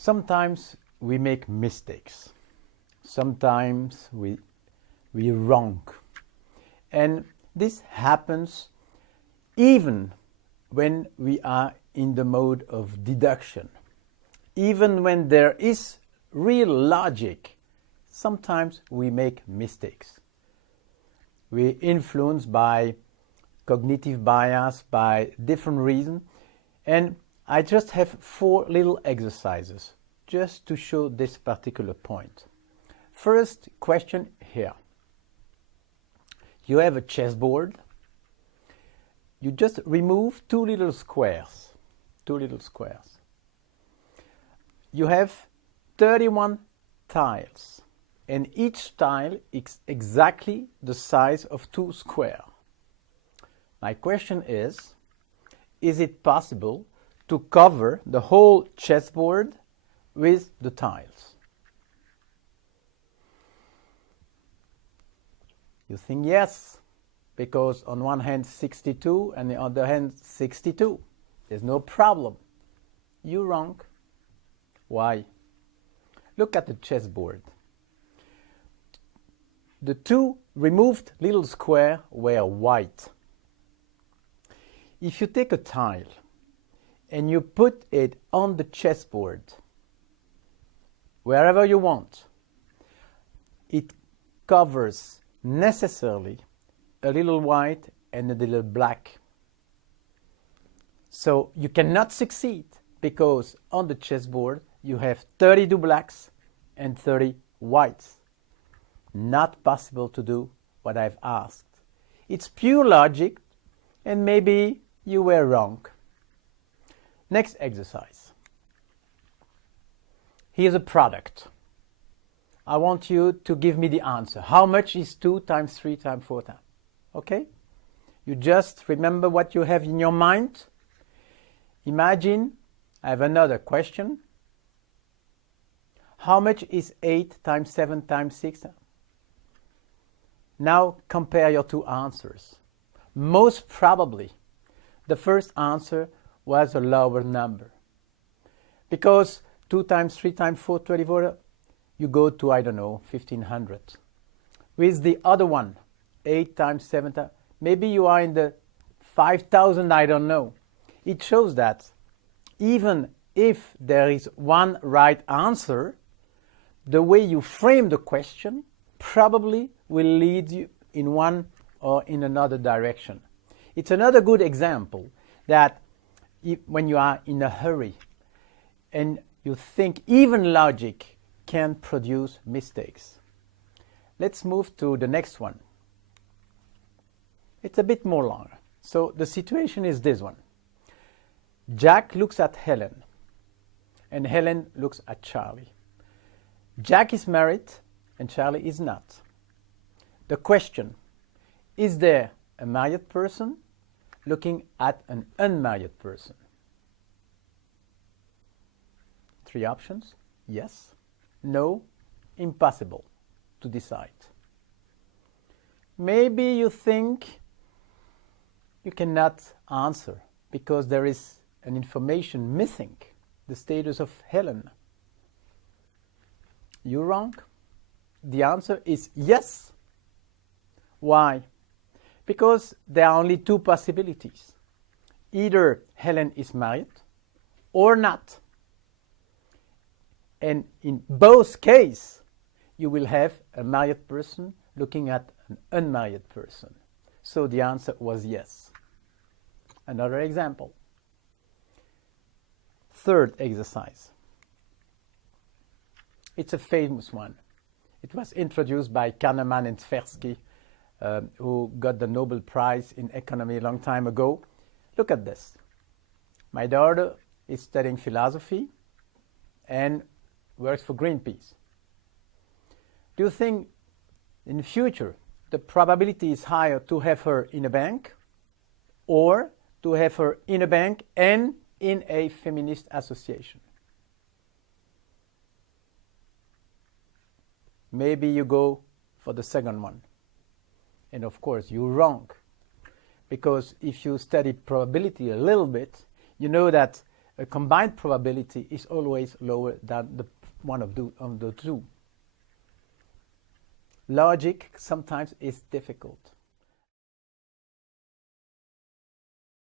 Sometimes we make mistakes. Sometimes we wrong. And this happens even when we are in the mode of deduction. Even when there is real logic, sometimes we make mistakes. We're influenced by cognitive bias, by different reasons. And I just have 4 little exercises just to show this particular point. First question here. You have a chessboard. You just remove 2 little squares. 2 little squares. You have 31 tiles, and each tile is exactly the size of 2 squares. My question is it possible to cover the whole chessboard with the tiles? You think yes, because on one hand 62 and the other hand 62. There's no problem. You're wrong. Why? Look at the chessboard. The 2 removed little squares were white. If you take a tile and you put it on the chessboard, wherever you want, it covers necessarily a little white and a little black. So you cannot succeed because on the chessboard you have 32 blacks and 30 whites. Not possible to do what I've asked. It's pure logic, and maybe you were wrong. Next exercise. Here's a product. I want you to give me the answer. How much is 2 times 3 times 4 times? Okay? You just remember what you have in your mind. Imagine I have another question. How much is 8 times 7 times 6? Now compare your 2 answers. Most probably, the first answer was a lower number. Because 2 times 3 times 4, 24, you go to, I don't know, 1500. With the other one, 8 times 7 times, maybe you are in the 5000, I don't know. It shows that even if there is one right answer, the way you frame the question probably will lead you in one or in another direction. It's another good example that when you are in a hurry and you think even logic can produce mistakes. Let's move to the next one. It's a bit more longer. So the situation is this one. Jack looks at Helen and Helen looks at Charlie. Jack is married and Charlie is not. The question, is there a married person looking at an unmarried person? 3 options. Yes, no, impossible to decide. Maybe you think you cannot answer because there is an information missing, the status of Helen. You're wrong. The answer is yes. Why? Because there are only 2 possibilities. Either Helen is married or not. And in both cases, you will have a married person looking at an unmarried person. So the answer was yes. Another example. Third exercise. It's a famous one. It was introduced by Kahneman and Tversky, who got the Nobel Prize in economy a long time ago. Look at this. My daughter is studying philosophy and works for Greenpeace. Do you think in the future the probability is higher to have her in a bank or to have her in a bank and in a feminist association? Maybe you go for the second one. And of course, you're wrong. Because if you study probability a little bit, you know that a combined probability is always lower than the one of the two. Logic sometimes is difficult.